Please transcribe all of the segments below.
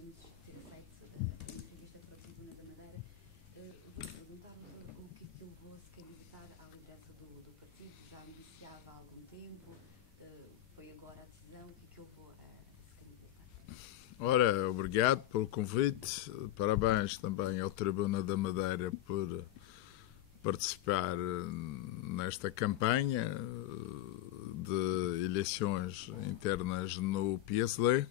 nos ter aceito a entrevista para a Tribuna da Madeira. Vou perguntar-vos o que é que levou a se candidatar à liderança do partido. Já iniciava há algum tempo, foi agora a decisão. O que é que levou a se candidatar? Ora, obrigado pelo convite. Parabéns também ao Tribuna da Madeira por participar nesta campanha de eleições internas no PSD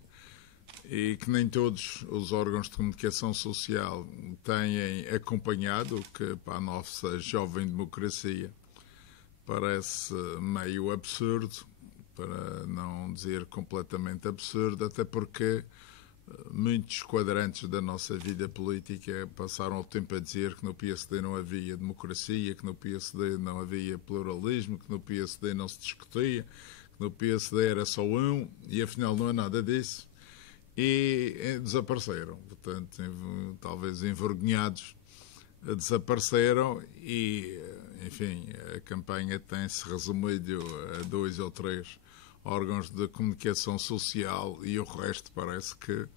e que nem todos os órgãos de comunicação social têm acompanhado, o que para a nossa jovem democracia parece meio absurdo, para não dizer completamente absurdo, até porque muitos quadrantes da nossa vida política passaram o tempo a dizer que no PSD não havia democracia, que no PSD não havia pluralismo, que no PSD não se discutia, que no PSD era só um, e afinal não é nada disso. E desapareceram. Portanto, talvez envergonhados, desapareceram e, enfim, a campanha tem-se resumido a 2 ou 3 órgãos de comunicação social e o resto parece que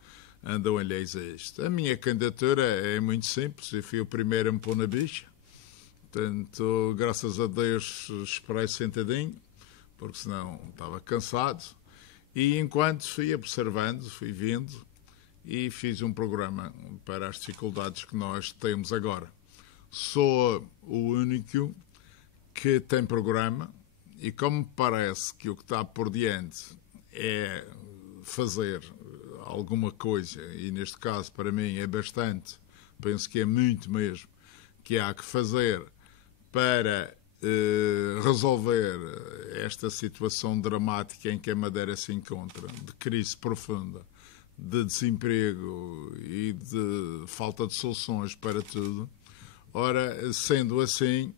andam alheios a isto. A minha candidatura é muito simples, eu fui o primeiro a me pôr na bicha, portanto, graças a Deus esperei sentadinho, porque senão estava cansado, e enquanto fui observando, fui vendo e fiz um programa para as dificuldades que nós temos agora. Sou o único que tem programa, e como me parece que o que está por diante é fazer alguma coisa, e neste caso para mim é bastante, penso que é muito mesmo, que há que fazer para resolver esta situação dramática em que a Madeira se encontra, de crise profunda, de desemprego e de falta de soluções para tudo. Ora, sendo assim,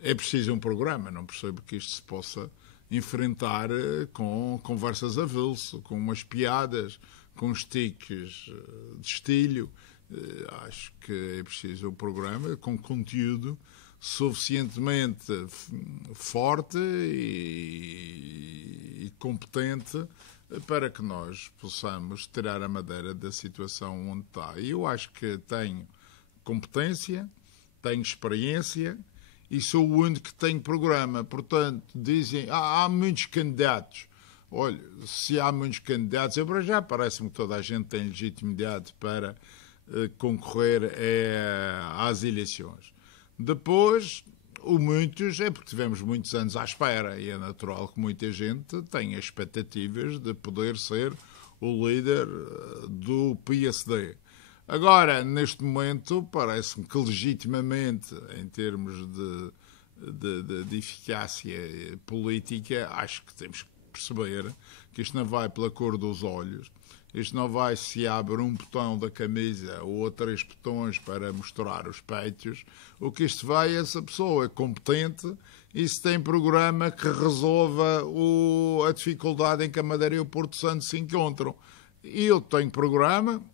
é preciso um programa, não percebo que isto se possa enfrentar com conversas a avulso, com umas piadas, com stickers de estilho. Acho que é preciso um programa com conteúdo suficientemente forte e competente para que nós possamos tirar a Madeira da situação onde está. E eu acho que tenho competência, tenho experiência, e sou o único que tem programa. Portanto, dizem, há muitos candidatos. Olha, se há muitos candidatos, eu para já parece-me que toda a gente tem legitimidade para concorrer às eleições. Depois, o muitos é porque tivemos muitos anos à espera e é natural que muita gente tenha expectativas de poder ser o líder do PSD. Agora, neste momento, parece-me que legitimamente, em termos de eficácia política, acho que temos que perceber que isto não vai pela cor dos olhos, isto não vai se abre um botão da camisa ou 3 botões para mostrar os peitos. O que isto vai é se a pessoa é competente e se tem programa que resolva a dificuldade em que a Madeira e o Porto Santo se encontram. E eu tenho programa.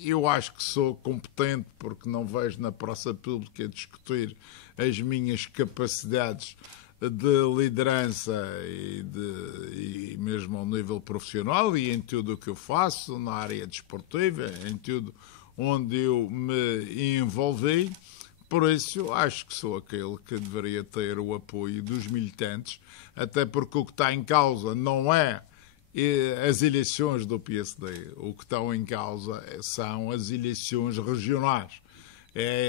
Eu acho que sou competente porque não vejo na praça pública discutir as minhas capacidades de liderança e mesmo ao nível profissional e em tudo o que eu faço, na área desportiva, em tudo onde eu me envolvi. Por isso, acho que sou aquele que deveria ter o apoio dos militantes, até porque o que está em causa não é as eleições do PSD. O que estão em causa são as eleições regionais.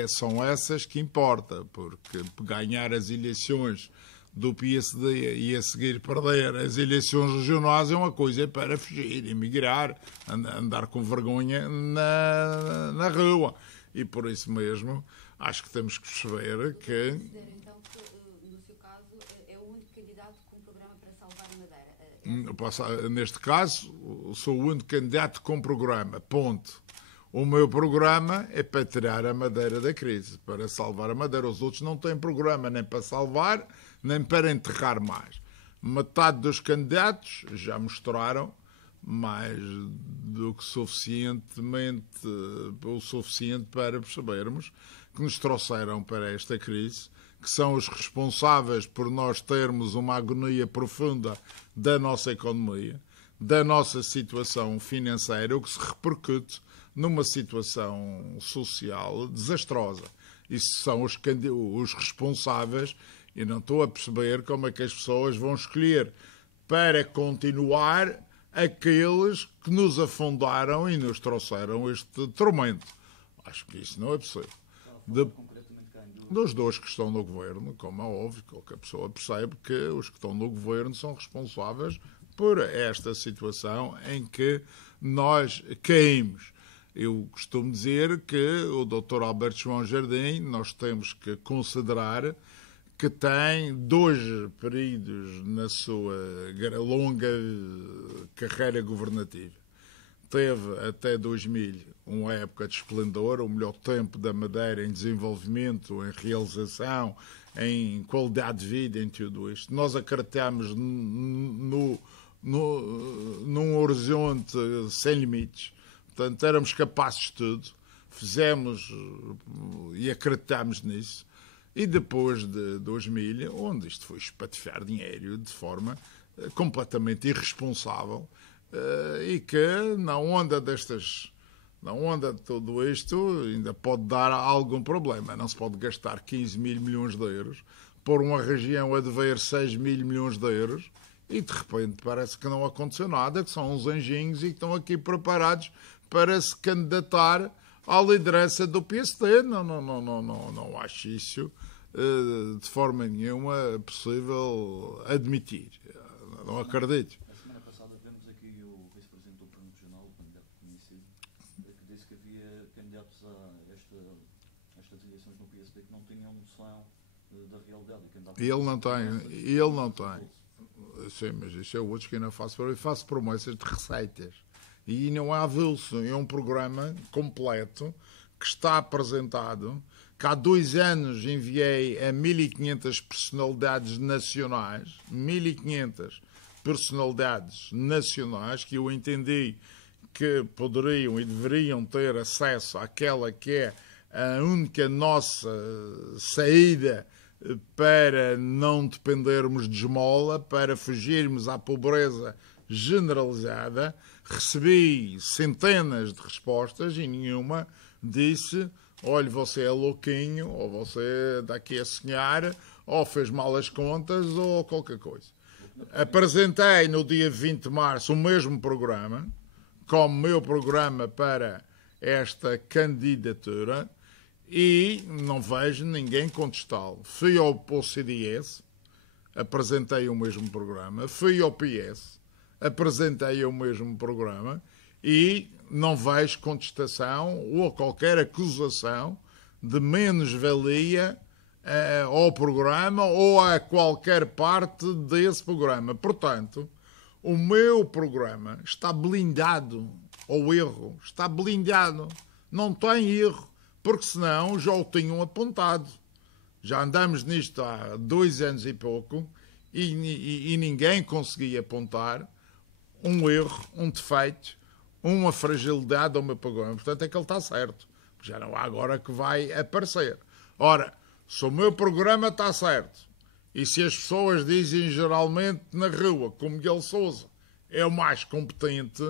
São essas que importam, porque ganhar as eleições do PSD e a seguir perder as eleições regionais é uma coisa para fugir, emigrar, andar com vergonha na rua. E por isso mesmo, acho que temos que perceber que... Então, no seu caso, é o único candidato com programa para salvar a Madeira? Neste caso, sou o único candidato com programa, ponto. O meu programa é para tirar a Madeira da crise, para salvar a Madeira. Os outros não têm programa nem para salvar, nem para enterrar mais. Metade dos candidatos já mostraram mais do que o suficiente para percebermos que nos trouxeram para esta crise, que são os responsáveis por nós termos uma agonia profunda da nossa economia, da nossa situação financeira, o que se repercute numa situação social desastrosa. Isso são os responsáveis, e não estou a perceber como é que as pessoas vão escolher para continuar aqueles que nos afundaram e nos trouxeram este tormento. Acho que isso não é possível. Dos dois que estão no governo, como é óbvio, qualquer pessoa percebe que os que estão no governo são responsáveis por esta situação em que nós caímos. Eu costumo dizer que o Dr. Alberto João Jardim, nós temos que considerar que tem 2 períodos na sua longa carreira governativa. Teve até 2000 uma época de esplendor, o melhor tempo da Madeira em desenvolvimento, em realização, em qualidade de vida, em tudo isto. Nós acreditamos num horizonte sem limites. Portanto, éramos capazes de tudo, fizemos e acreditámos nisso. E depois de 2000, onde isto foi espatifar dinheiro de forma completamente irresponsável, e que na onda de tudo isto ainda pode dar algum problema. Não se pode gastar 15 mil milhões de euros, pôr uma região a dever 6 mil milhões de euros e de repente parece que não aconteceu nada, que são uns anjinhos e que estão aqui preparados para se candidatar à liderança do PSD. Não acho isso de forma nenhuma possível admitir. Não acredito. A semana passada vemos aqui o vice-presidente do Plano Regional, o candidato conhecido, que disse que havia candidatos a estas eleições no PSD que não tinham noção da realidade. E ele não tem. Sim, mas isso é outro que eu não faço. Eu faço promessas de receitas. E não há avulso. É um programa completo que está apresentado, que há 2 anos enviei a 1.500 personalidades nacionais, 1.500 personalidades nacionais, que eu entendi que poderiam e deveriam ter acesso àquela que é a única nossa saída para não dependermos de esmola, para fugirmos à pobreza generalizada. Recebi centenas de respostas e nenhuma disse: olha, você é louquinho, ou você daqui a sonhar, ou fez mal as contas, ou qualquer coisa. Apresentei no dia 20 de março o mesmo programa, como meu programa para esta candidatura, e não vejo ninguém contestá-lo. Fui ao CDS, apresentei o mesmo programa, fui ao PS, apresentei o mesmo programa, e não vejo contestação ou qualquer acusação de menos-valia ao programa ou a qualquer parte desse programa. Portanto, o meu programa está blindado ao erro. Está blindado. Não tem erro, porque senão já o tinham apontado. Já andamos nisto há 2 anos e pouco e ninguém conseguia apontar um erro, um defeito, uma fragilidade ao meu programa. Portanto, é que ele está certo. Já não há agora que vai aparecer. Ora, se o meu programa está certo, e se as pessoas dizem geralmente na rua que o Miguel Sousa é o mais competente,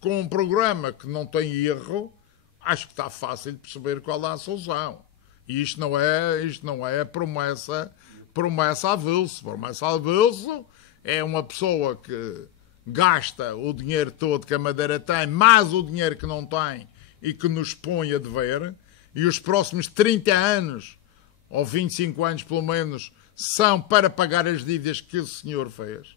com um programa que não tem erro, acho que está fácil de perceber qual é a solução. E isto não é promessa avulso. Promessa avulso é uma pessoa que gasta o dinheiro todo que a Madeira tem, mais o dinheiro que não tem e que nos põe a dever, e os próximos 30 anos, ou 25 anos pelo menos, são para pagar as dívidas que o senhor fez,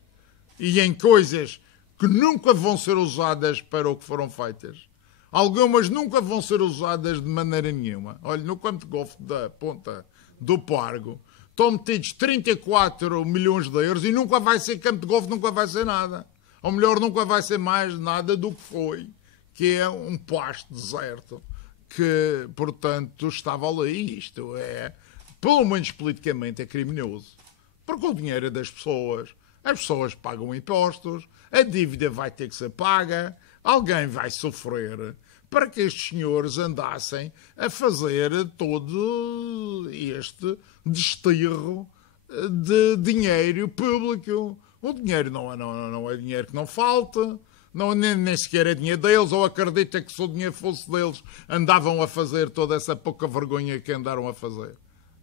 e em coisas que nunca vão ser usadas para o que foram feitas. Algumas nunca vão ser usadas de maneira nenhuma. Olha, no campo de golfe da Ponta do Pargo estão metidos 34 milhões de euros e nunca vai ser campo de golfe, nunca vai ser nada. Ou melhor, nunca vai ser mais nada do que foi, que é um pasto deserto, que, portanto, estava ali. Isto é, pelo menos politicamente, é criminoso. Porque o dinheiro é das pessoas, as pessoas pagam impostos, a dívida vai ter que ser paga, alguém vai sofrer para que estes senhores andassem a fazer todo este desterro de dinheiro público. O dinheiro não é dinheiro que não falta, Não, nem sequer é dinheiro deles, ou acredita que se o dinheiro fosse deles, andavam a fazer toda essa pouca vergonha que andaram a fazer.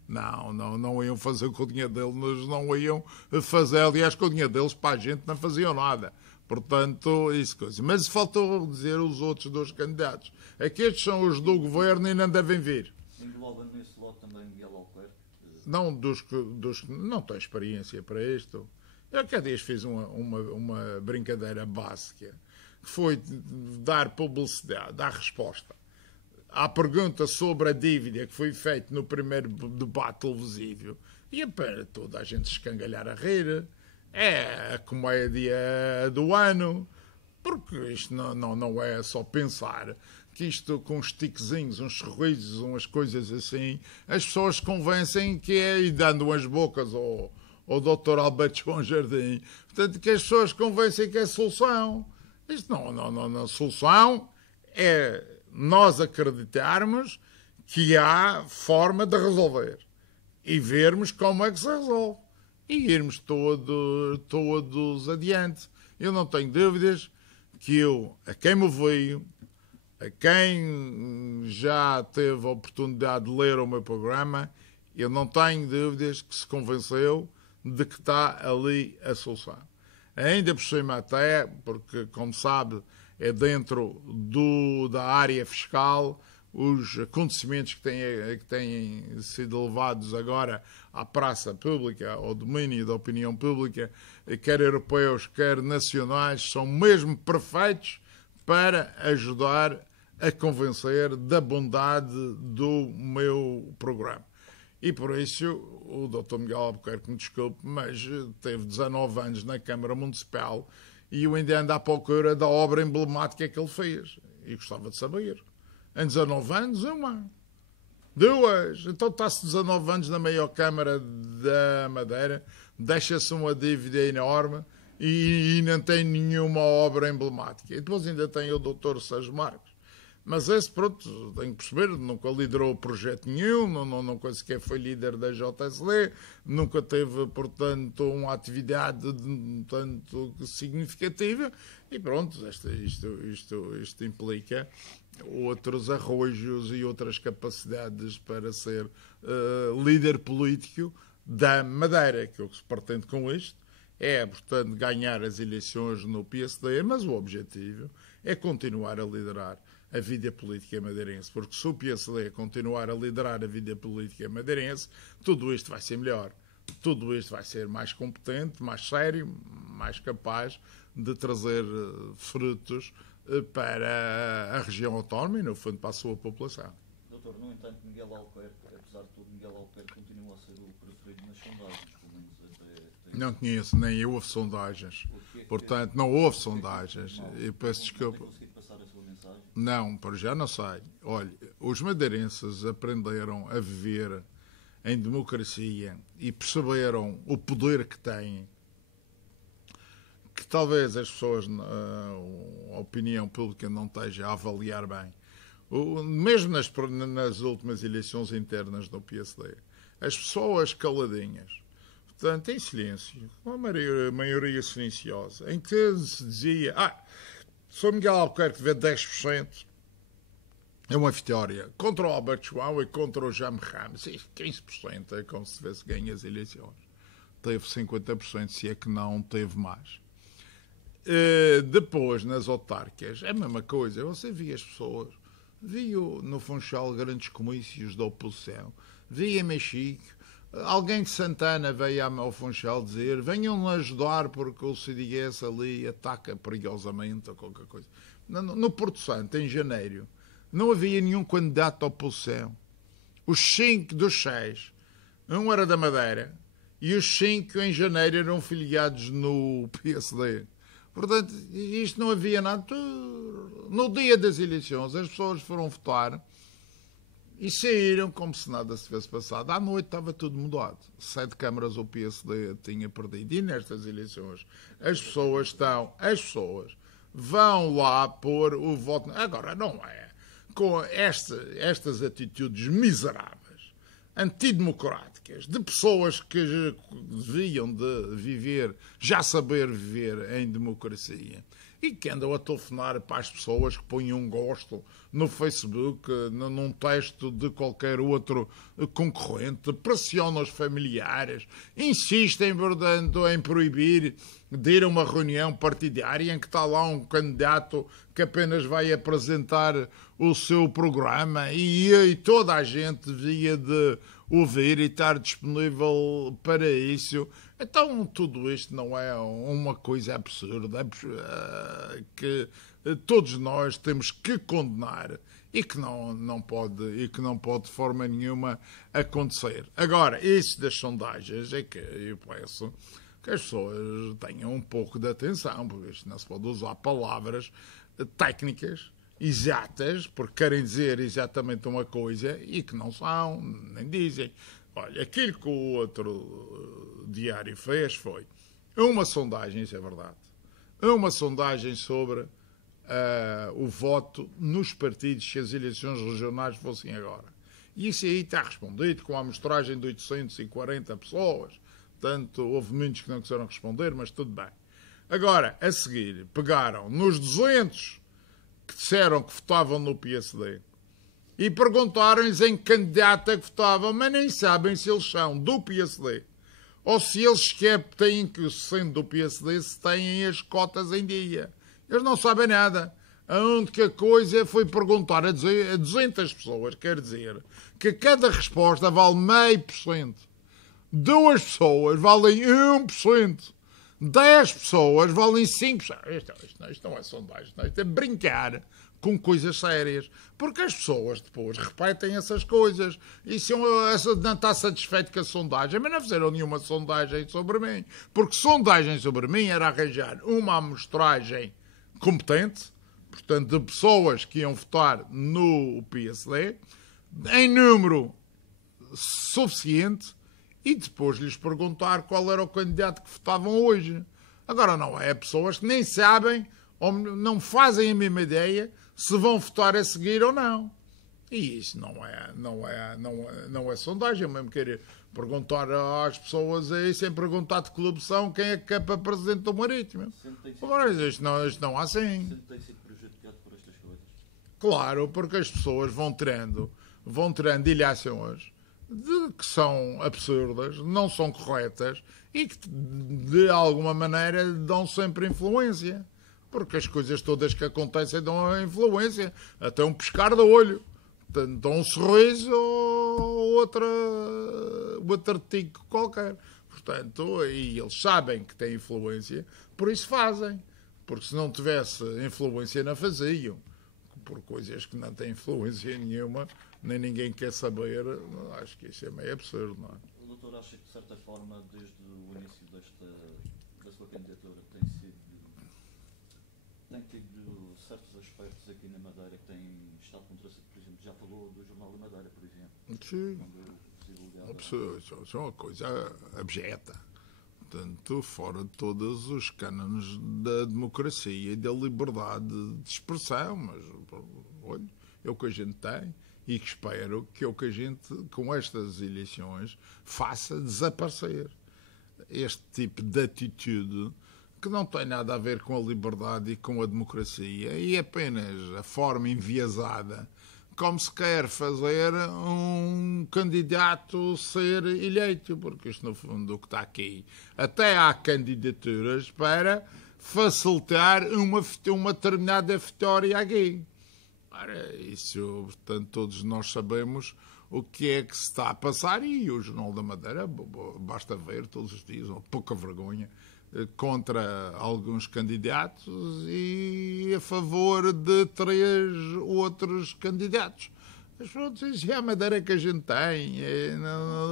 Não iam fazer com o dinheiro deles, mas não iam fazer, aliás, com o dinheiro deles para a gente não faziam nada. Portanto, isso coisa. Mas faltou dizer os outros dois candidatos. É que estes são os do governo e não devem vir. Engloba nesse lote também Miguel Albuquerque? Não, não tem experiência para isto. Eu cada vez fiz uma brincadeira básica, que foi dar publicidade, dar resposta à pergunta sobre a dívida que foi feita no primeiro debate televisivo. E para toda a gente escangalhar a rir. É a comédia do ano. Porque isto não é só pensar que isto com uns tiquezinhos, uns sorrisos, umas coisas assim, as pessoas convencem que é, e dando umas bocas ao Dr. Alberto João Jardim, portanto, que as pessoas convencem que é solução. Isto não. A solução é nós acreditarmos que há forma de resolver e vermos como é que se resolve e irmos todos adiante. Eu não tenho dúvidas que a quem me veio, a quem já teve a oportunidade de ler o meu programa, eu não tenho dúvidas que se convenceu de que está ali a solução. Ainda por cima até, porque, como sabe, é dentro da área fiscal, os acontecimentos que têm sido levados agora à praça pública, ao domínio da opinião pública, quer europeus, quer nacionais, são mesmo perfeitos para ajudar a convencer da bondade do meu programa. E por isso o Dr. Miguel Albuquerque, me desculpe, mas teve 19 anos na Câmara Municipal e eu ainda ando à procura da obra emblemática que ele fez. E gostava de saber. Em 19 anos, uma. Duas. Então está-se 19 anos na maior Câmara da Madeira, deixa-se uma dívida enorme e não tem nenhuma obra emblemática. E depois ainda tem o Dr. Sérgio Marques. Mas esse, pronto, tenho que perceber, nunca liderou projeto nenhum, nunca sequer foi líder da JSD, nunca teve, portanto, uma atividade tanto significativa e pronto, isto implica outros arrojos e outras capacidades para ser líder político da Madeira, que o que se pretende com isto é, portanto, ganhar as eleições no PSD, mas o objetivo é continuar a liderar a vida política madeirense, porque se o PSD continuar a liderar a vida política madeirense, tudo isto vai ser melhor. Tudo isto vai ser mais competente, mais sério, mais capaz de trazer frutos para a região autónoma e, no fundo, para a sua população. Doutor, no entanto, Miguel Albuquerque, apesar de tudo, Miguel Albuquerque continua a ser o preferido nas sondagens, pelo menos até... Não conheço, nem houve sondagens. Portanto, não houve sondagens. Eu peço desculpa. Não, por já não sei. Olha, os madeirenses aprenderam a viver em democracia e perceberam o poder que têm, que talvez as pessoas, a opinião pública não esteja a avaliar bem. Mesmo nas últimas eleições internas do PSD, as pessoas caladinhas, portanto, em silêncio, uma maioria silenciosa, em que se dizia... Se o Miguel Albuquerque vê 10%, é uma vitória. Contra o Alberto João e contra o Jaime Ramos. 15% é como se tivesse ganho as eleições. Teve 50%, se é que não teve mais. Depois, nas autárquicas, é a mesma coisa. Você via as pessoas, via no Funchal grandes comícios da oposição, via Mexico. Alguém de Santana veio ao Funchal dizer: venham-me ajudar porque o CDS ali ataca perigosamente ou qualquer coisa. No Porto Santo, em janeiro, não havia nenhum candidato à oposição. Os 5 dos 6, um era da Madeira e os 5 em janeiro eram filiados no PSD. Portanto, isto não havia nada. No dia das eleições, as pessoas foram votar e saíram como se nada se tivesse passado. À noite estava tudo mudado. 7 câmaras o PSD tinha perdido. E nestas eleições as pessoas vão lá pôr o voto. Agora, não é com estas atitudes miseráveis, antidemocráticas, de pessoas que deviam de viver, já saber viver em democracia, e que andam a telefonar para as pessoas que põem um gosto no Facebook, num texto de qualquer outro concorrente, pressionam os familiares, insistem, portanto, em proibir de ir a uma reunião partidária em que está lá um candidato que apenas vai apresentar o seu programa e toda a gente devia de ouvir e estar disponível para isso. Então, tudo isto não é uma coisa absurda que todos nós temos que condenar e que não pode de forma nenhuma acontecer. Agora, isso das sondagens é que eu penso que as pessoas tenham um pouco de atenção, porque isto não se pode usar palavras técnicas exatas, porque querem dizer exatamente uma coisa e que não são, nem dizem. Olha, aquilo que o outro diário fez foi uma sondagem, isso é verdade, uma sondagem sobre o voto nos partidos se as eleições regionais fossem agora. E isso aí está respondido com a amostragem de 840 pessoas. Portanto, houve muitos que não quiseram responder, mas tudo bem. Agora, a seguir, pegaram nos 200 que disseram que votavam no PSD e perguntaram-lhes em que candidato é que votavam, mas nem sabem se eles são do PSD ou se eles sequer têm que, sendo do PSD, se têm as cotas em dia. Eles não sabem nada. A única coisa foi perguntar a 200 pessoas, quer dizer, que cada resposta vale 0,5%. 2 pessoas valem 1%. 10 pessoas valem 5%. Isto não é sondagem, isto é brincar com coisas sérias. Porque as pessoas depois repetem essas coisas. E se não está satisfeito com a sondagem, mas não fizeram nenhuma sondagem sobre mim. Porque sondagem sobre mim era arranjar uma amostragem competente, portanto, de pessoas que iam votar no PSD, em número suficiente, e depois lhes perguntar qual era o candidato que votavam hoje. Agora não é pessoas que nem sabem ou não fazem a mesma ideia se vão votar a seguir ou não. E isso não é sondagem. Eu mesmo querer perguntar às pessoas aí, sem perguntar de clube são, quem é que é para presidente do Marítimo. Agora isto não é assim. Sempre tem sido prejudicado por estas coisas. Claro, porque as pessoas vão tirando ilhações que são absurdas, não são corretas e que de alguma maneira dão sempre influência. Porque as coisas todas que acontecem dão influência. Até um pescar de olho. Dão um sorriso ou outro artigo qualquer. Portanto, e eles sabem que têm influência, por isso fazem. Porque se não tivesse influência, não faziam. Por coisas que não têm influência nenhuma, nem ninguém quer saber, acho que isso é meio absurdo, não é? O doutor acha que, de certa forma, desde o início da sua candidatura, tem tido certos aspectos aqui na Madeira que têm estado contra si? Por exemplo, já falou do Jornal da Madeira, por exemplo. Sim. Isso é uma coisa abjeta. Portanto, fora de todos os cânones da democracia e da liberdade de expressão. Mas, olha, é o que a gente tem e que espero que é o que a gente, com estas eleições, faça desaparecer. Este tipo de atitude que não tem nada a ver com a liberdade e com a democracia e apenas a forma enviesada como se quer fazer um candidato ser eleito, porque isto no fundo o que está aqui. Até há candidaturas para facilitar uma determinada vitória aqui. Ora, isso, portanto, todos nós sabemos o que é que se está a passar e o Jornal da Madeira, basta ver todos os dias, uma pouca vergonha, contra alguns candidatos e a favor de 3 outros candidatos. Mas pronto, isso é a Madeira que a gente tem.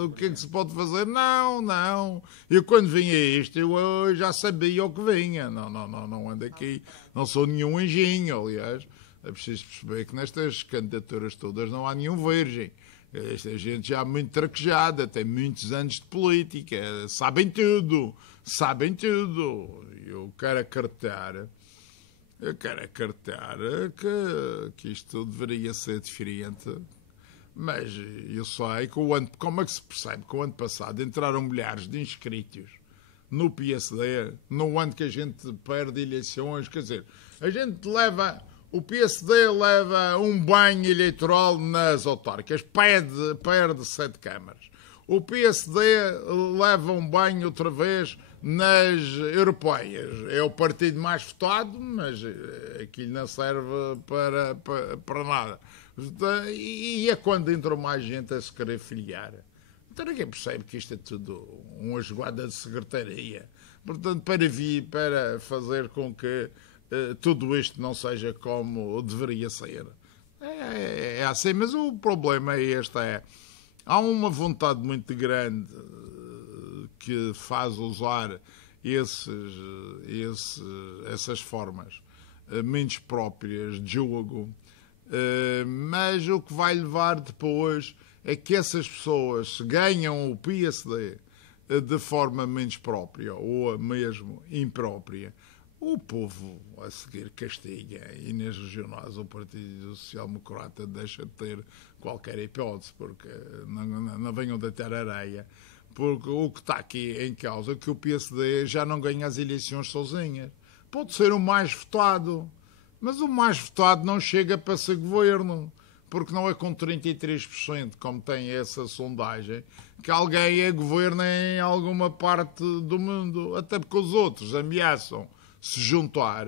O que é que se pode fazer? Não. Eu quando vinha isto, eu já sabia o que vinha. Não ando aqui. Não sou nenhum anjinho, aliás. É preciso perceber que nestas candidaturas todas não há nenhum virgem. Esta gente já é muito traquejada, tem muitos anos de política, sabem tudo. Eu quero acreditar que isto deveria ser diferente, mas eu sei que como é que se percebe que o ano passado entraram milhares de inscritos no PSD, no ano que a gente perde eleições, quer dizer, O PSD leva um banho eleitoral nas autárquicas, perde 7 câmaras. O PSD leva um banho outra vez nas europeias. É o partido mais votado, mas aquilo não serve para nada. E é quando entra mais gente a se querer filiar. Então ninguém percebe que isto é tudo uma jogada de secretaria. Portanto, para fazer com que tudo isto não seja como deveria ser. É assim, mas o problema é este, há uma vontade muito grande que faz usar essas formas menos próprias de jogo, mas o que vai levar depois é que essas pessoas ganham o PSD de forma menos própria ou mesmo imprópria. O povo a seguir castiga e nas regionais o Partido Social Democrata deixa de ter qualquer hipótese, porque não venham deitar areia, porque o que está aqui em causa é que o PSD já não ganha as eleições sozinhas. Pode ser o mais votado, mas o mais votado não chega para ser governo, porque não é com 33%, como tem essa sondagem, que alguém é governo em alguma parte do mundo, até porque os outros ameaçam se juntar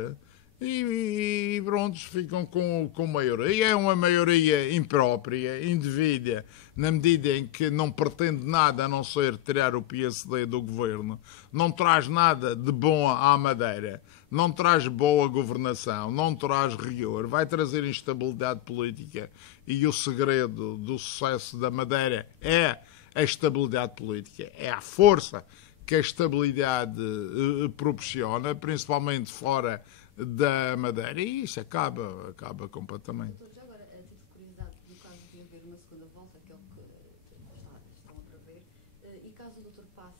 e pronto, ficam com maioria. É uma maioria imprópria, indevida, na medida em que não pretende nada a não ser tirar o PSD do governo, não traz nada de bom à Madeira, não traz boa governação, não traz rigor, vai trazer instabilidade política, e o segredo do sucesso da Madeira é a estabilidade política, é a força que a estabilidade proporciona, principalmente fora da Madeira, e isso acaba completamente. Doutor, já agora, a título de curiosidade, no caso de haver uma segunda volta, que é o que estão a prever, e caso o doutor passe,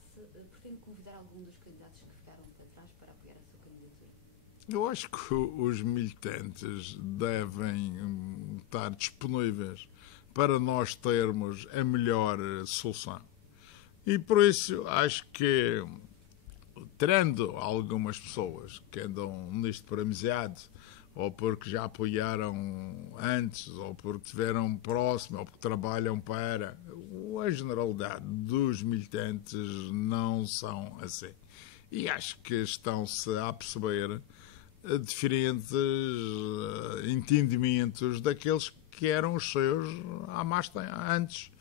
pretende convidar algum dos candidatos que ficaram para trás para apoiar a sua candidatura? Eu acho que os militantes devem estar disponíveis para nós termos a melhor solução. E por isso acho que, tirando algumas pessoas que andam nisto por amizade, ou porque já apoiaram antes, ou porque estiveram próximos, ou porque trabalham para, a generalidade dos militantes não são assim. E acho que estão-se a perceber diferentes entendimentos daqueles que eram os seus há mais tempo, antes.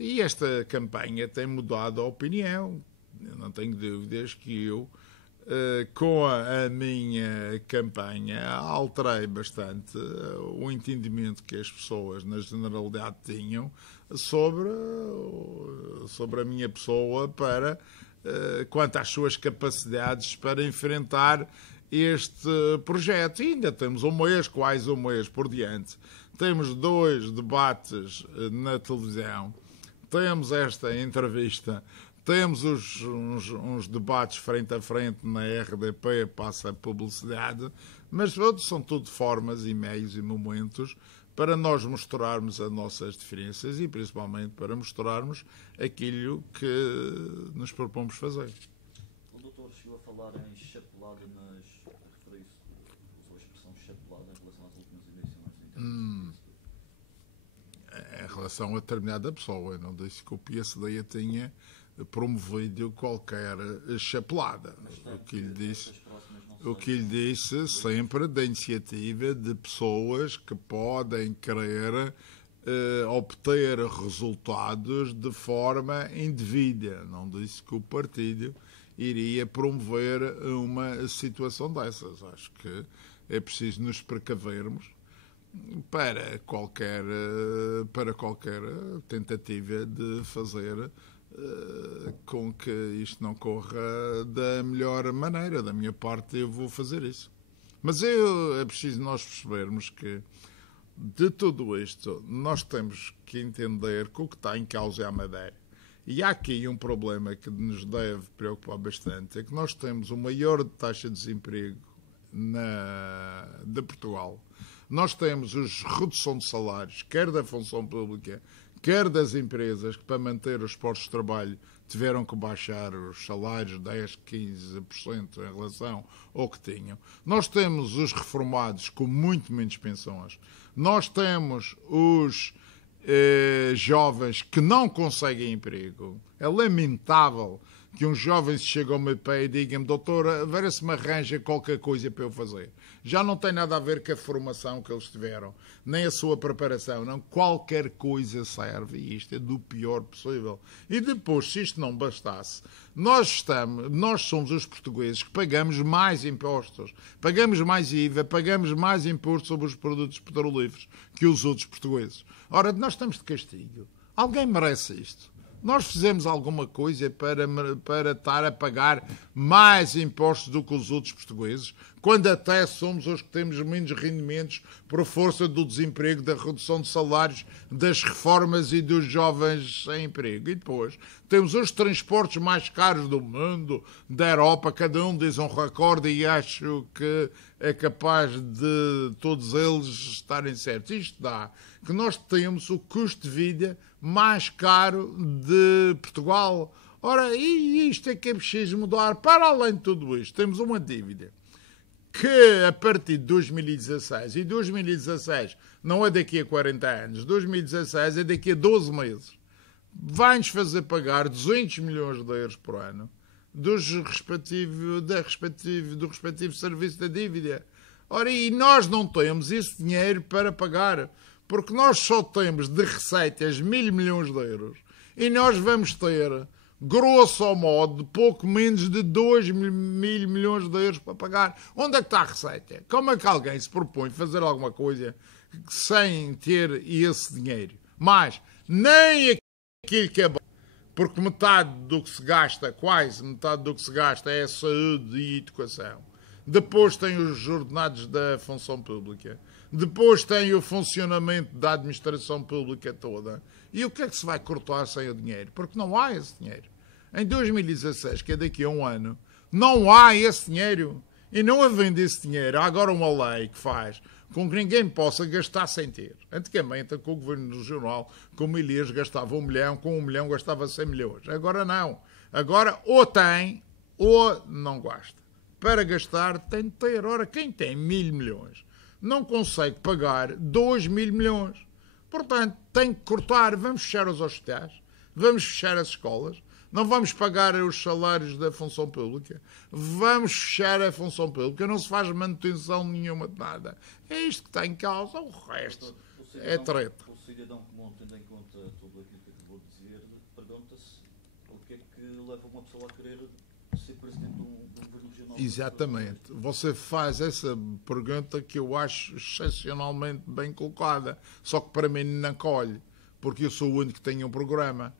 E esta campanha tem mudado a opinião. Eu não tenho dúvidas que eu, com a minha campanha, alterei bastante o entendimento que as pessoas, na generalidade, tinham sobre a minha pessoa quanto às suas capacidades para enfrentar este projeto. E ainda temos quase um mês por diante. Temos 2 debates na televisão. Temos esta entrevista, temos uns debates frente a frente na RDP, passa a publicidade, mas são tudo formas e meios e momentos para nós mostrarmos as nossas diferenças e principalmente para mostrarmos aquilo que nos propomos fazer. O doutor chegou a falar em chapelada, mas referiu-se, usou a expressão chapelada em relação às últimas eleições. Em relação a determinada pessoa, eu não disse que o PSD tinha promovido qualquer chapelada. O que lhe disse sempre da iniciativa de pessoas que podem querer obter resultados de forma indevida. Não disse que o partido iria promover uma situação dessas. Acho que é preciso nos precavermos para qualquer tentativa de fazer com que isto não corra da melhor maneira. Da minha parte, eu vou fazer isso. Mas é preciso nós percebermos que, de tudo isto, nós temos que entender que o que está em causa é a Madeira. E há aqui um problema que nos deve preocupar bastante, é que nós temos a maior taxa de desemprego de Portugal. Nós temos a redução de salários, quer da função pública, quer das empresas, que para manter os postos de trabalho tiveram que baixar os salários 10, 15% em relação ao que tinham. Nós temos os reformados com muito menos pensões. Nós temos os jovens que não conseguem emprego. É lamentável que um jovem chegue ao meu pé e diga-me: doutor, ver se me arranja qualquer coisa para eu fazer. Já não tem nada a ver com a formação que eles tiveram, nem a sua preparação, não. Qualquer coisa serve, e isto é do pior possível. E depois, se isto não bastasse, nós somos os portugueses que pagamos mais impostos, pagamos mais IVA, pagamos mais imposto sobre os produtos petrolíferos que os outros portugueses. Ora, nós estamos de castigo. Alguém merece isto? Nós fizemos alguma coisa para estar a pagar mais impostos do que os outros portugueses, quando até somos os que temos menos rendimentos por força do desemprego, da redução de salários, das reformas e dos jovens sem emprego. E depois temos os transportes mais caros do mundo, da Europa, cada um diz um recorde e acho que é capaz de todos eles estarem certos. Isto dá que nós temos o custo de vida mais caro de Portugal. Ora, e isto é que é preciso mudar. Para além de tudo isto, temos uma dívida que a partir de 2016, e 2016 não é daqui a 40 anos, 2016 é daqui a 12 meses, vai-nos fazer pagar 200 milhões de euros por ano do respectivo serviço da dívida. Ora, e nós não temos esse dinheiro para pagar, porque nós só temos de receitas 1.000 milhões de euros e nós vamos ter, grosso modo, pouco menos de 2.000 milhões de euros para pagar. Onde é que está a receita? Como é que alguém se propõe fazer alguma coisa sem ter esse dinheiro? Mas nem aquilo que é bom, porque metade do que se gasta, quase metade do que se gasta, é saúde e educação. Depois tem os ordenados da função pública. Depois tem o funcionamento da administração pública toda. E o que é que se vai cortar sem o dinheiro? Porque não há esse dinheiro. Em 2016, que é daqui a um ano, não há esse dinheiro. E não havendo esse dinheiro, há agora uma lei que faz com que ninguém possa gastar sem ter. Antigamente, com o governo regional, como Elias gastava 1 milhão, com 1 milhão gastava 100 milhões. Agora não. Agora ou tem ou não gasta. Para gastar tem de ter. Ora, quem tem 1.000 milhões não consegue pagar 2.000 milhões. Portanto, tem que cortar. Vamos fechar os hospitais, vamos fechar as escolas, não vamos pagar os salários da função pública, vamos fechar a função pública, não se faz manutenção nenhuma de nada. É isto que está em causa, o resto é treta. O cidadão comum, tendo em conta tudo aquilo que acabou de dizer, pergunta-se o que é que leva uma pessoa a querer ser presidente de um governo regional. Exatamente. Você faz essa pergunta que eu acho excepcionalmente bem colocada, só que para mim não colhe, porque eu sou o único que tem um programa.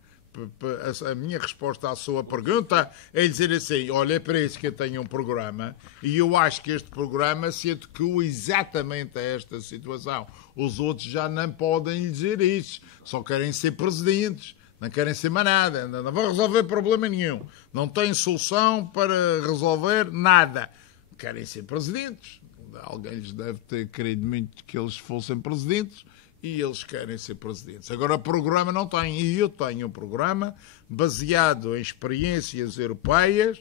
A minha resposta à sua pergunta é dizer assim: olha, para isso que eu tenho um programa e eu acho que este programa se adequou exatamente a esta situação. Os outros já não podem dizer isso, só querem ser presidentes, não querem ser mais nada, não vão resolver problema nenhum, não têm solução para resolver nada, querem ser presidentes. Alguém lhes deve ter querido muito que eles fossem presidentes e eles querem ser presidentes. Agora, o programa não tem. E eu tenho um programa baseado em experiências europeias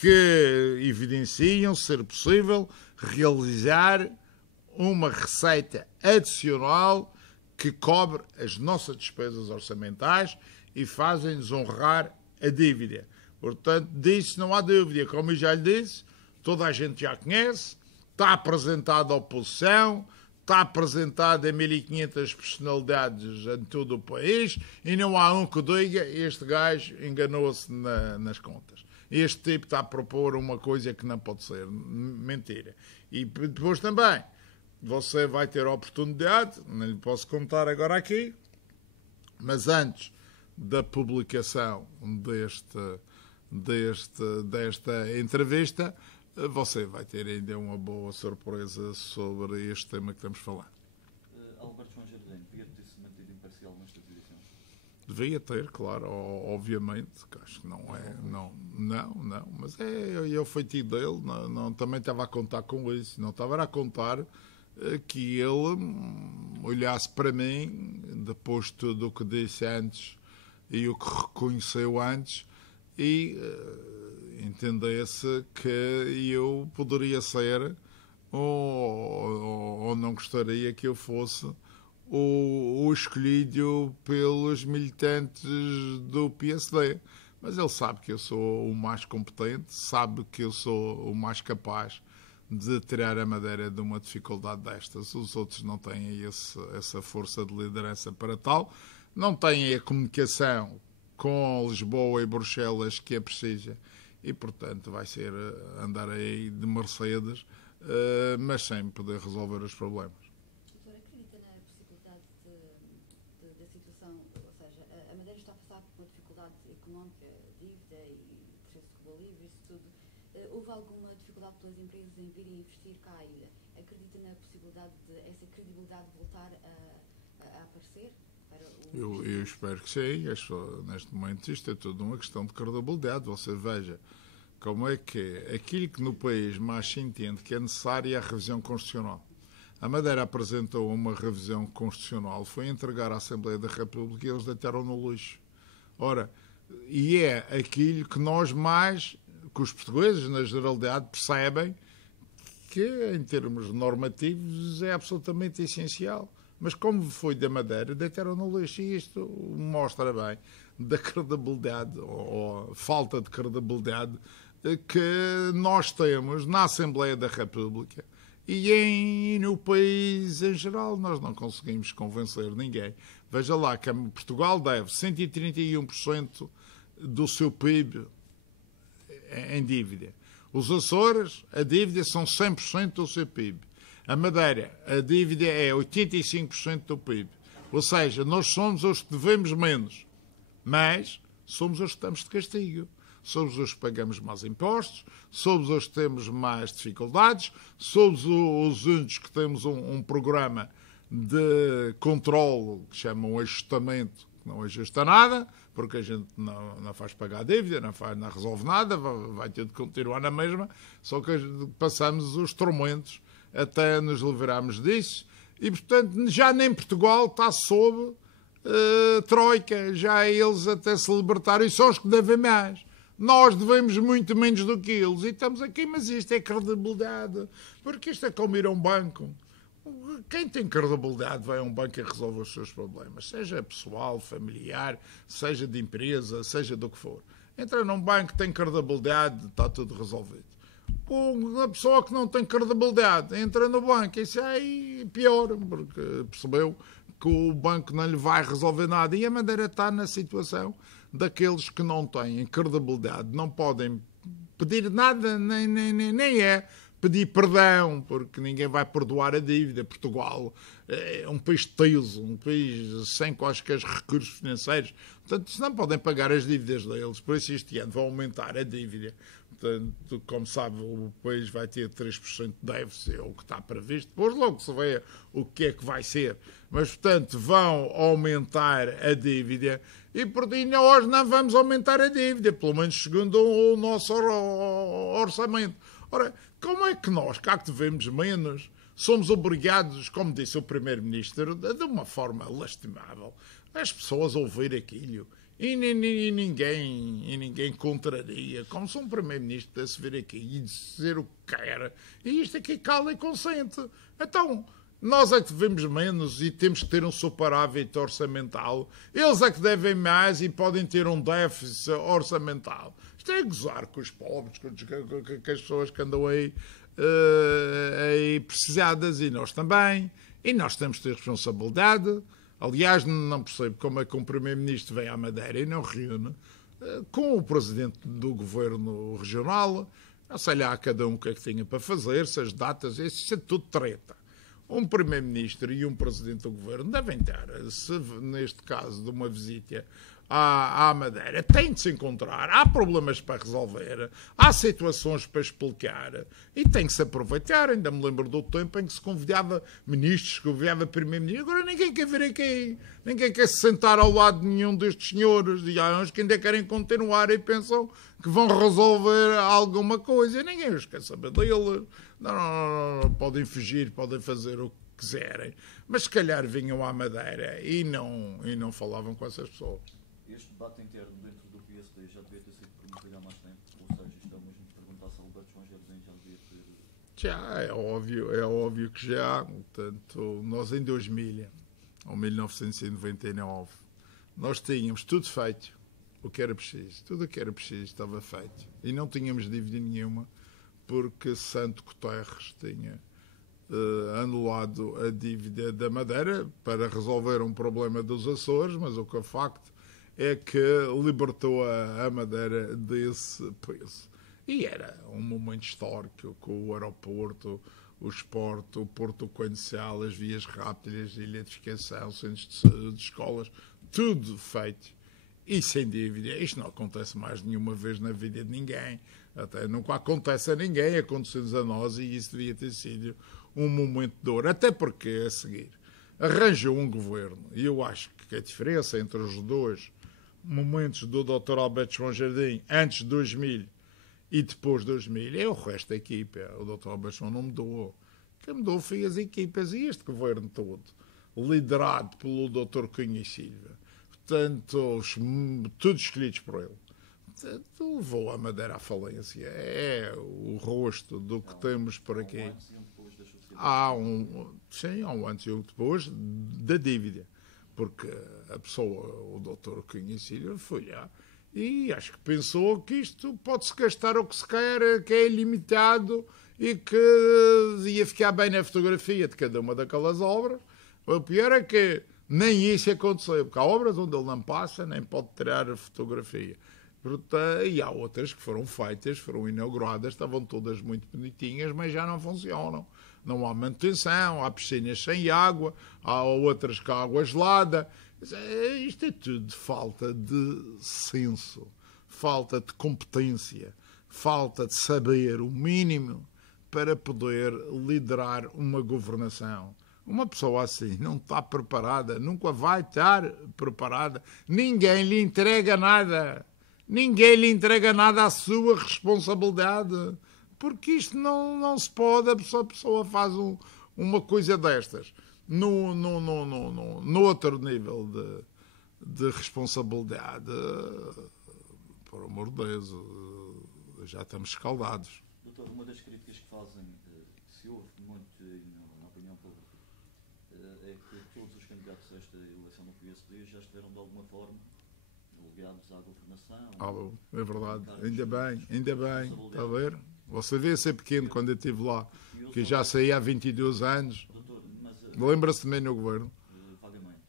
que evidenciam ser possível realizar uma receita adicional que cobre as nossas despesas orçamentais e fazem-nos honrar a dívida. Portanto, disso não há dúvida. Como eu já lhe disse, toda a gente já conhece, está apresentado à oposição, está apresentado a 1.500 personalidades em todo o país e não há um que diga: este gajo enganou-se nas contas. Este tipo está a propor uma coisa que não pode ser. Mentira. E depois também, você vai ter a oportunidade, não lhe posso contar agora aqui, mas antes da publicação desta entrevista, você vai ter ainda uma boa surpresa sobre este tema que estamos falando. Alberto João Jardim devia ter-se mantido imparcial nestas eleições? Devia ter, claro, obviamente, que acho que não é, não, mas é o feitio dele, não, também estava a contar com isso, não estava a contar que ele olhasse para mim, depois de tudo o que disse antes e o que reconheceu antes, e entendesse que eu poderia ser, ou não gostaria que eu fosse, o escolhido pelos militantes do PSD. Mas ele sabe que eu sou o mais competente, sabe que eu sou o mais capaz de tirar a Madeira de uma dificuldade destas. Os outros não têm essa força de liderança para tal, não têm a comunicação com Lisboa e Bruxelas que é precisa, e portanto vai ser andar aí de Mercedes, mas sem poder resolver os problemas. Doutor, acredita na possibilidade da situação, ou seja, a Madeira está a passar por uma dificuldade económica, dívida e processo de Bolívia, isso tudo. Houve alguma dificuldade pelas empresas em virem investir cá à ilha? Acredita na possibilidade de essa credibilidade voltar a aparecer? Eu espero que sim. Neste momento isto é tudo uma questão de credibilidade. Você veja como é que aquilo que no país mais se entende que é necessária é a revisão constitucional. A Madeira apresentou uma revisão constitucional, foi entregar à Assembleia da República e eles deitaram no lixo. Ora, e é aquilo que nós mais, que os portugueses na generalidade percebem que em termos normativos é absolutamente essencial. Mas como foi da Madeira, deitaram no lixo, e isto mostra bem da credibilidade, ou falta de credibilidade, que nós temos na Assembleia da República e no país em geral. Nós não conseguimos convencer ninguém. Veja lá que Portugal deve 131% do seu PIB em dívida. Os Açores, a dívida são 100% do seu PIB. A Madeira, a dívida é 85% do PIB. Ou seja, nós somos os que devemos menos, mas somos os que estamos de castigo. Somos os que pagamos mais impostos, somos os que temos mais dificuldades, somos os únicos que temos um programa de controle que chamam ajustamento, que não ajusta nada, porque a gente não faz pagar a dívida, não resolve nada, vai ter de continuar na mesma, só que passamos os tormentos até nos livrarmos disso, e portanto já nem Portugal está sob troika, já eles até se libertaram e são os que devem mais. Nós devemos muito menos do que eles e estamos aqui, mas isto é credibilidade, porque isto é como ir a um banco. Quem tem credibilidade vai a um banco e resolve os seus problemas, seja pessoal, familiar, seja de empresa, seja do que for. Entra num banco, tem credibilidade, está tudo resolvido. A pessoa que não tem credibilidade entra no banco, isso é pior, porque percebeu que o banco não lhe vai resolver nada. E a Madeira está na situação daqueles que não têm credibilidade, não podem pedir nada, nem é pedir perdão, porque ninguém vai perdoar a dívida. Portugal é um país teso, um país sem quaisquer recursos financeiros, portanto, não podem pagar as dívidas deles, por isso este ano vão aumentar a dívida. Portanto, como sabe, o país vai ter 3% de déficit, é o que está previsto, depois logo se vê o que é que vai ser. Mas, portanto, vão aumentar a dívida e nós não vamos aumentar a dívida, pelo menos segundo o nosso orçamento. Ora, como é que nós, cá que devemos menos, somos obrigados, como disse o Primeiro-Ministro, de uma forma lastimável, as pessoas ouvir aquilo e ninguém contraria, como se um Primeiro-Ministro pudesse vir aqui e dizer o que quer, e isto aqui cala e consente. Então, nós é que devemos menos e temos que ter um superávit orçamental. Eles é que devem mais e podem ter um déficit orçamental. Isto é gozar com os pobres, com as pessoas que andam aí precisadas, e nós também. E nós temos que ter responsabilidade. Aliás, não percebo como é que um Primeiro-Ministro vem à Madeira e não reúne com o Presidente do Governo Regional. Não sei lá cada um o que é que tinha para fazer, se as datas, isso é tudo treta. Um Primeiro-Ministro e um Presidente do Governo devem ter, se neste caso de uma visita à Madeira, têm de se encontrar, há problemas para resolver, há situações para explicar e tem que se aproveitar. Ainda me lembro do tempo em que se convidava ministros, convidava primeiro-ministro. Agora ninguém quer vir aqui, ninguém quer se sentar ao lado de nenhum destes senhores, e há uns que ainda querem continuar e pensam que vão resolver alguma coisa, e ninguém os quer saber deles. Não, podem fugir, podem fazer o que quiserem, mas se calhar vinham à Madeira e não falavam com essas pessoas. este debate interno dentro do PSD já devia ter sido promovido há mais tempo, ou seja, estamos a perguntar se Alberto João Jardim já devia ter... Já, é óbvio que já. Portanto, nós em 2000, ou 1999, nós tínhamos tudo feito, o que era preciso. Tudo o que era preciso estava feito. E não tínhamos dívida nenhuma, porque Santo Guterres tinha anulado a dívida da Madeira para resolver um problema dos Açores, mas o que é facto é que libertou a Madeira desse peso. E era um momento histórico, com o aeroporto, o esporte, o Porto Comercial, as vias rápidas, a eletrificação, centros de saúde, escolas, tudo feito. E sem dívida. Isto não acontece mais nenhuma vez na vida de ninguém. Até nunca acontece a ninguém, aconteceu-nos a nós, e isso devia ter sido um momento de ouro. Até porque, a seguir, arranjou um governo, e eu acho que a diferença entre os dois momentos do Dr. Alberto João Jardim, antes de 2000 e depois de 2000, é o resto da equipa. O Dr. Alberto João não mudou. Quem mudou foi as equipas, e este governo todo, liderado pelo Dr. Cunha e Silva, portanto, todos escolhidos por ele. Portanto, levou a Madeira à falência. É o rosto do que temos por aqui. Há um antes e um depois da dívida. Porque a pessoa, o doutor Cunha e Silva, foi lá e acho que pensou que isto pode-se gastar o que se quer, que é ilimitado e que ia ficar bem na fotografia de cada uma daquelas obras. O pior é que nem isso aconteceu, porque há obras onde ele não passa, nem pode tirar a fotografia. E há outras que foram feitas, foram inauguradas, estavam todas muito bonitinhas, mas já não funcionam. Não há manutenção, há piscinas sem água, há outras com água gelada. Isto é tudo falta de senso, falta de competência, falta de saber o mínimo para poder liderar uma governação. Uma pessoa assim não está preparada, nunca vai estar preparada. Ninguém lhe entrega nada. Ninguém lhe entrega nada à sua responsabilidade. Porque isto não se pode. A pessoa faz uma coisa destas. No outro nível de responsabilidade, por amor de Deus, já estamos escaldados. Doutor, uma das críticas que fazem, se houve muito na opinião pública, é que todos os candidatos a esta eleição no PSD já estiveram de alguma forma ligados à governação. É verdade, ainda bem, está a ver? Você vê ser pequeno quando eu estive lá, que já saí há 22 anos. Doutor, lembra-se de mim no governo?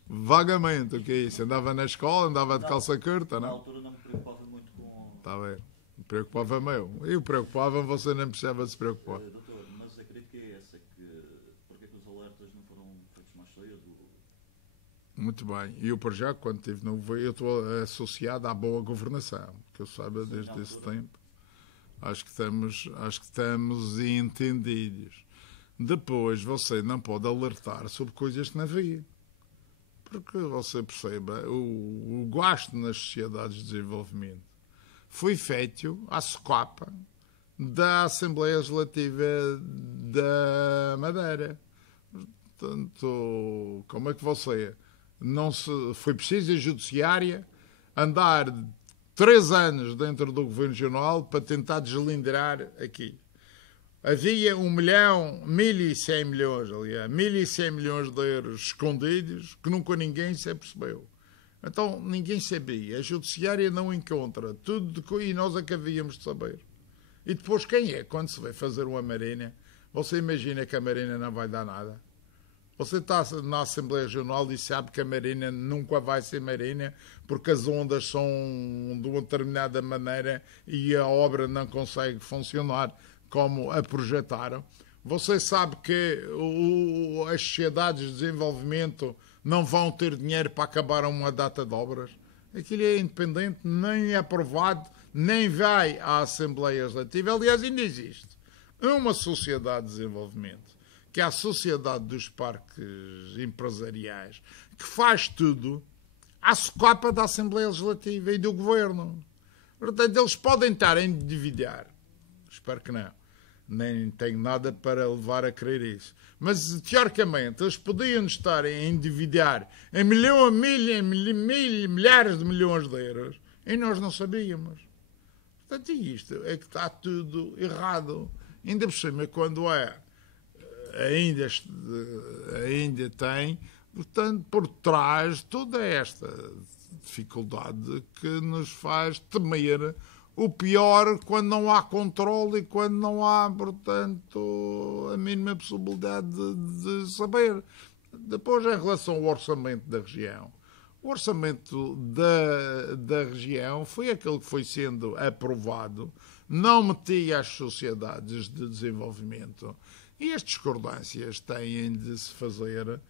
Vagamente, o que é isso? Andava na escola, andava de calça curta, não? Na altura não me preocupava muito com... Está a ver? Preocupava-me eu preocupava, você não precisava se preocupar. Doutor, mas a crítica é essa, que porque é que os alertas não foram feitos mais cedo? Muito bem. E eu, por já, quando estive no governo, eu estou associado à boa governação, que eu saiba desde esse tempo. Acho que estamos entendidos. Depois, você não pode alertar sobre coisas que não havia. Porque você perceba, o gasto nas sociedades de desenvolvimento foi feito à socapa da Assembleia Legislativa da Madeira. Portanto, como é que você... Foi preciso a Judiciária andar 3 anos dentro do Governo Regional para tentar deslindrar aqui. Havia 1.100 milhões, aliás, 1.100 milhões de euros escondidos que nunca ninguém se apercebeu. Então, ninguém sabia. A Judiciária não encontra tudo e nós é que havíamos de saber. E depois, quem é? Quando se vai fazer uma marina, você imagina que a marina não vai dar nada? Você está na Assembleia Regional e sabe que a marina nunca vai ser marina porque as ondas são de uma determinada maneira e a obra não consegue funcionar como a projetaram. Você sabe que as sociedades de desenvolvimento não vão ter dinheiro para acabar uma data de obras. Aquilo é independente, nem é aprovado, nem vai à Assembleia Legislativa. Aliás, ainda existe uma sociedade de desenvolvimento, que é a Sociedade dos Parques Empresariais, que faz tudo à socapa da Assembleia Legislativa e do Governo. Portanto, eles podem estar a endividar, espero que não, nem tenho nada para levar a crer isso. Mas, teoricamente, eles podiam estar a endividar em milhares de milhões de euros e nós não sabíamos. Portanto, isto é que está tudo errado. Ainda por cima, quando ainda tem, portanto, por trás toda esta dificuldade que nos faz temer o pior quando não há controle e quando não há, portanto, a mínima possibilidade de saber. Depois, em relação ao orçamento da região, o orçamento da região foi aquele que foi sendo aprovado, não metia as sociedades de desenvolvimento e as discordâncias têm de se fazer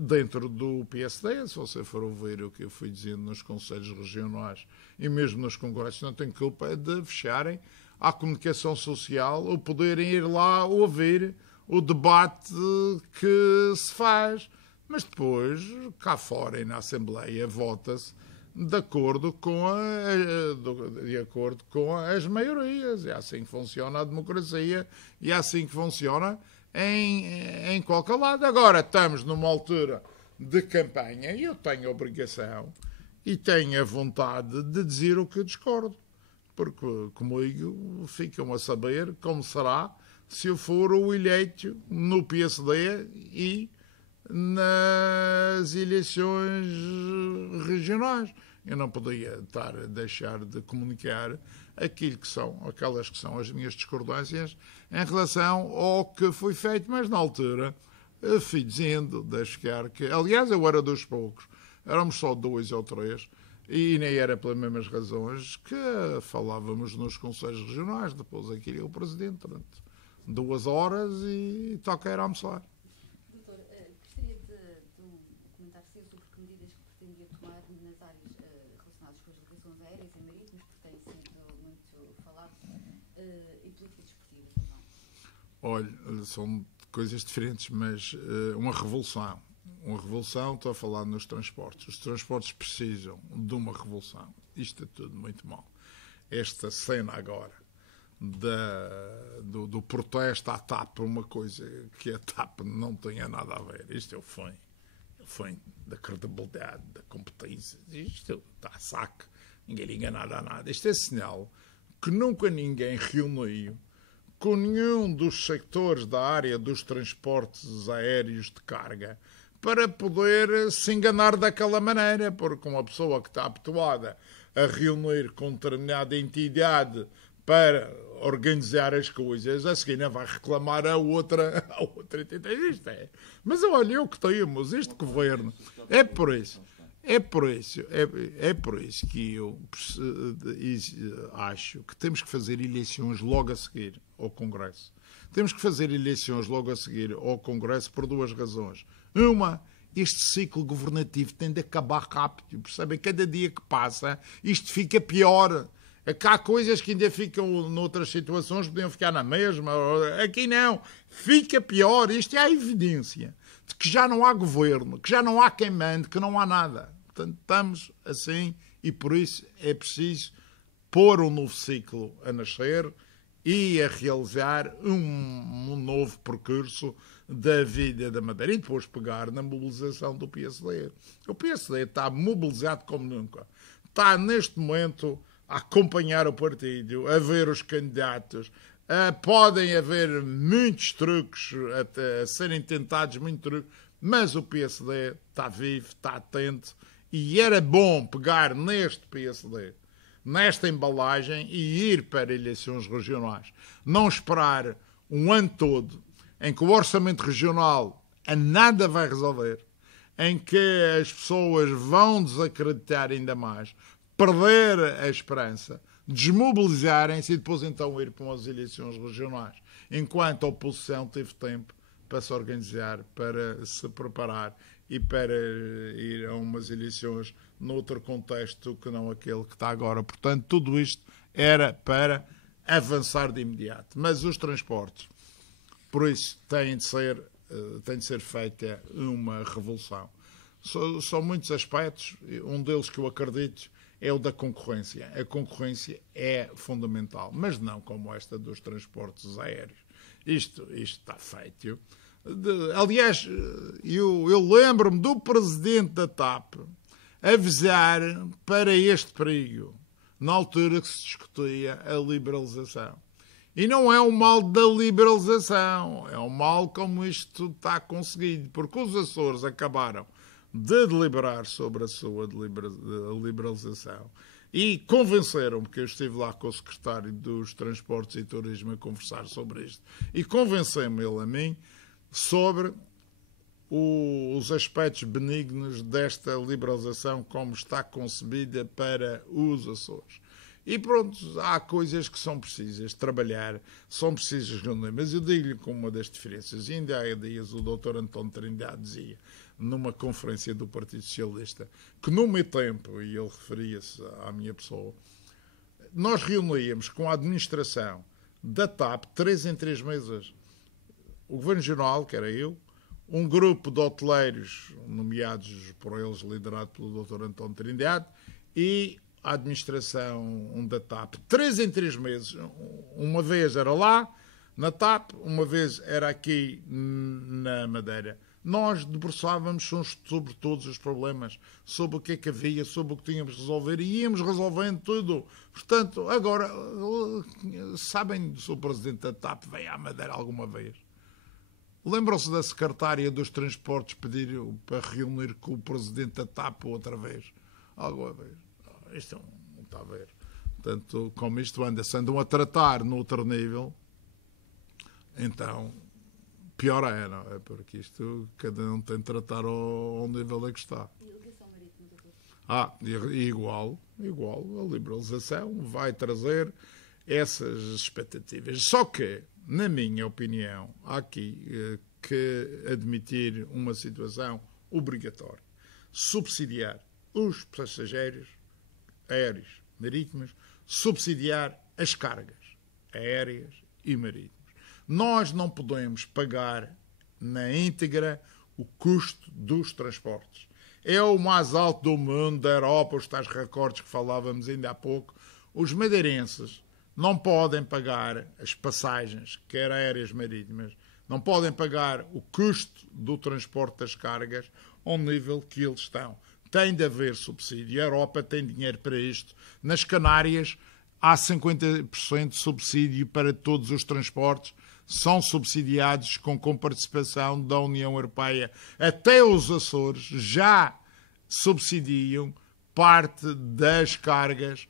dentro do PSD. Se você for ouvir o que eu fui dizendo nos conselhos regionais e mesmo nos congressos, não tem culpa de fecharem à comunicação social ou poderem ir lá ouvir o debate que se faz. Mas depois, cá fora e na Assembleia, vota-se de acordo com as maiorias. É assim que funciona a democracia e é assim que funciona em qualquer lado. Agora estamos numa altura de campanha e eu tenho a obrigação e tenho a vontade de dizer o que discordo. Porque comigo ficam a saber como será se eu for o eleito no PSD e nas eleições regionais. Eu não podia deixar de comunicar aquelas que são as minhas discordâncias em relação ao que foi feito, mas na altura fui dizendo, deixo ficar que, aliás, eu era dos poucos, éramos só 2 ou 3, e nem era pelas mesmas razões que falávamos nos conselhos regionais. Depois aqui o presidente, durante 2 horas e toca era almoçar. Gostaria de um comentário seu sobre que medidas que pretendia tomar nas áreas relacionadas com as ligações aéreas e marítimas, que têm sido muito faladas, e política desportiva também. Olha, são coisas diferentes, mas uma revolução. Uma revolução, estou a falar nos transportes. Os transportes precisam de uma revolução. Isto é tudo muito mal. Esta cena agora do protesto à TAP, uma coisa que a TAP não tenha nada a ver. Isto é o fim da credibilidade, da competência. Isto está a saco. Ninguém liga nada a nada. Isto é sinal que nunca ninguém reuniu com nenhum dos sectores da área dos transportes aéreos de carga para poder se enganar daquela maneira, porque uma pessoa que está habituada a reunir com determinada entidade para organizar as coisas, a seguir vai reclamar a outra entidade. Isto é. Mas olha, o que temos, este governo, é por isso que eu acho que temos que fazer eleições logo a seguir ao Congresso. Temos que fazer eleições logo a seguir ao Congresso por 2 razões. Uma, este ciclo governativo tem de acabar rápido. Percebem? Cada dia que passa, isto fica pior. Há coisas que ainda ficam noutras situações, podiam ficar na mesma. Aqui não. Fica pior. Isto é a evidência de que já não há governo, que já não há quem mande, que não há nada. Portanto, estamos assim e por isso é preciso pôr um novo ciclo a nascer e a realizar um novo percurso da vida da Madeira e depois pegar na mobilização do PSD. O PSD está mobilizado como nunca. Está neste momento a acompanhar o partido, a ver os candidatos. Podem haver muitos truques a serem tentados, muitos truques, mas o PSD está vivo, está atento e era bom pegar neste PSD, nesta embalagem e ir para eleições regionais. Não esperar um ano todo em que o orçamento regional a nada vai resolver, em que as pessoas vão desacreditar ainda mais, perder a esperança, desmobilizarem-se e depois então ir para as eleições regionais, enquanto a oposição teve tempo para se organizar, para se preparar e para ir a umas eleições noutro contexto que não aquele que está agora. Portanto, tudo isto era para avançar de imediato. Mas os transportes, por isso, tem de ser feita uma revolução. São muitos aspectos, um deles que eu acredito é o da concorrência. A concorrência é fundamental, mas não como esta dos transportes aéreos. Isto está feito. Aliás, eu lembro-me do presidente da TAP avisar para este perigo, na altura que se discutia a liberalização. E não é o mal da liberalização, é o mal como isto está conseguido, porque os Açores acabaram de deliberar sobre a sua liberalização e convenceram-me, que eu estive lá com o secretário dos Transportes e Turismo a conversar sobre isto, e convenceu-me ele a mim sobre os aspectos benignos desta liberalização como está concebida para os Açores. E pronto, há coisas que são precisas trabalhar, são precisas reunir. Mas eu digo-lhe com uma das diferenças. E ainda há dias o Dr. António Trindade dizia, numa conferência do Partido Socialista, que no meu tempo, e ele referia-se à minha pessoa, nós reuníamos com a administração da TAP 3 em 3 mesas. O Governo Regional, que era eu, um grupo de hoteleiros, nomeados por eles, liderado pelo Dr. António Trindade, e a administração da TAP. 3 em 3 meses. Uma vez era lá, na TAP, uma vez era aqui na Madeira. Nós debruçávamos sobre todos os problemas, sobre o que é que havia, sobre o que tínhamos de resolver, e íamos resolvendo tudo. Portanto, agora, sabem se o presidente da TAP veio à Madeira alguma vez? Lembram-se da secretária dos transportes pedir para reunir com o presidente da TAP outra vez? Alguma vez? Isto não está a ver. Portanto, como isto anda-se, andam a tratar no outro nível, então, pior é, não é? Porque isto, cada um tem de tratar ao nível a que está. E a ligação marítima? Igual, a liberalização vai trazer essas expectativas. Só que, na minha opinião, há aqui que admitir uma situação obrigatória. Subsidiar os passageiros aéreos, marítimos, subsidiar as cargas aéreas e marítimas. Nós não podemos pagar na íntegra o custo dos transportes. É o mais alto do mundo, da Europa, os tais recordes que falávamos ainda há pouco. Os madeirenses não podem pagar as passagens, quer aéreas, marítimas, não podem pagar o custo do transporte das cargas ao nível que eles estão. Tem de haver subsídio. A Europa tem dinheiro para isto. Nas Canárias há 50% de subsídio para todos os transportes. São subsidiados com comparticipação da União Europeia. Até os Açores já subsidiam parte das cargas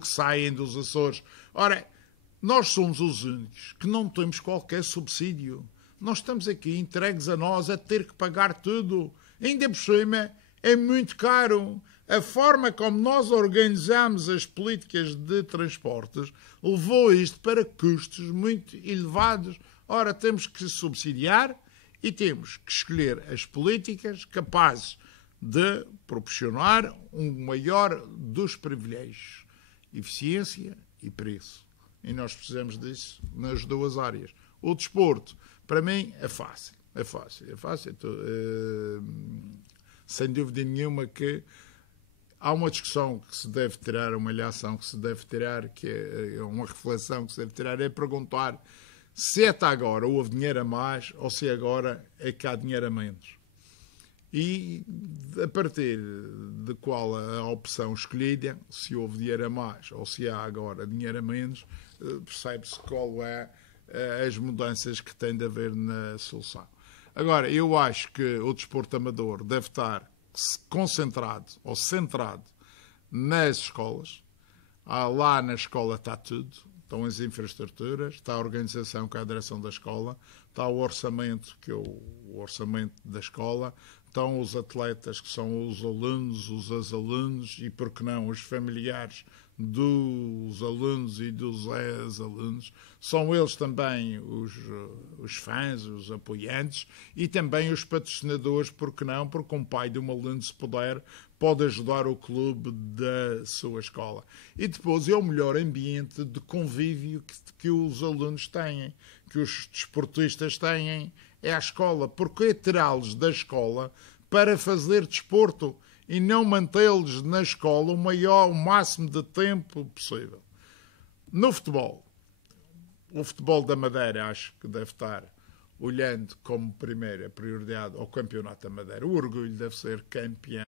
que saem dos Açores. Ora, nós somos os únicos que não temos qualquer subsídio. Nós estamos aqui entregues a nós a ter que pagar tudo. Ainda por cima, é muito caro. A forma como nós organizamos as políticas de transportes levou isto para custos muito elevados. Ora, temos que subsidiar e temos que escolher as políticas capazes de proporcionar um maior dos privilégios, eficiência e preço. E nós precisamos disso nas duas áreas. O desporto, para mim, é fácil. É fácil. Sem dúvida nenhuma que há uma discussão que se deve tirar, uma ilhação que se deve tirar, que é uma reflexão que se deve tirar, é perguntar se até agora houve dinheiro a mais ou se agora é que há dinheiro a menos. E a partir de qual a opção escolhida, se houve dinheiro a mais ou se há agora dinheiro a menos, percebe-se qual é as mudanças que tem de haver na solução. Agora, eu acho que o desporto amador deve estar concentrado ou centrado nas escolas. Lá na escola está tudo. Estão as infraestruturas, está a organização, que é a direção da escola, está o orçamento, que é o orçamento da escola, estão os atletas, que são os alunos, os ex-alunos e, por que não, os familiares dos alunos e dos ex-alunos. São eles também os fãs, os apoiantes e também os patrocinadores, por que não, porque um pai de um aluno, se puder, pode ajudar o clube da sua escola. E depois é o melhor ambiente de convívio que os alunos têm, que os desportistas têm, é a escola. Porque é tirá-los da escola para fazer desporto. e não mantê-los na escola o máximo de tempo possível. No futebol, o futebol da Madeira acho que deve estar olhando como primeira prioridade ao Campeonato da Madeira. O orgulho deve ser campeão